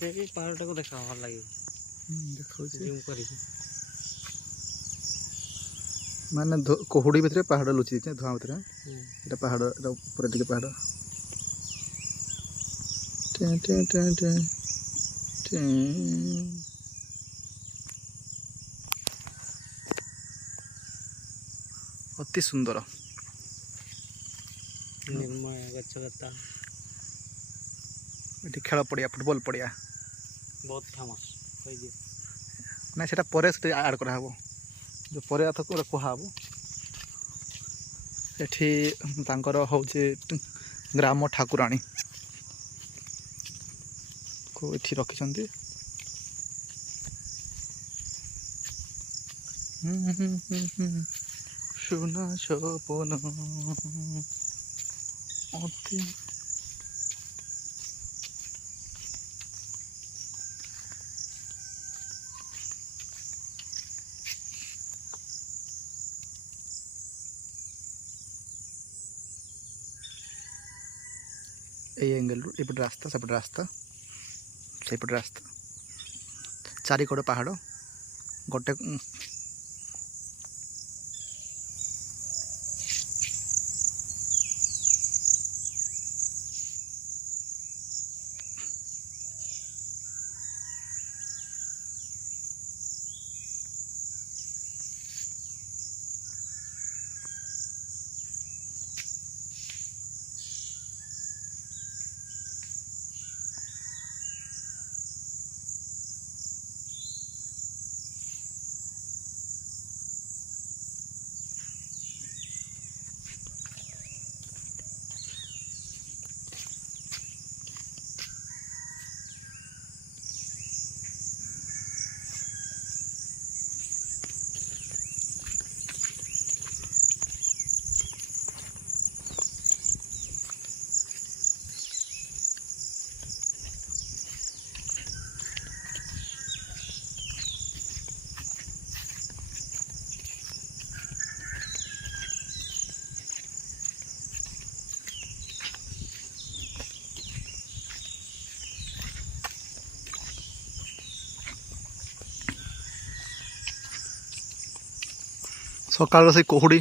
से पहाड़ को देखा भल लगे जूम करिक माने कोहुड़ी भितर पहाड़ लुचि धुआं भितर ये पहाड़ ऊपर टे पहाड़ टे टे टे टे टे अति सुंदर निर्मय गछलता ये खेल पड़िया फुटबॉल पड़िया बहुत फेमस कह दिए ना से आड करा जो पर कहब एठी तांकर होचे ग्राम ठाकुराणी को एठी रखिछंती सुना सपन अति एंगल एपटे रास्ता सेपटे रास्ता सेपटे रास्ता चारिकड़ पहाड़ गोटे सकाल से कोहुड़ी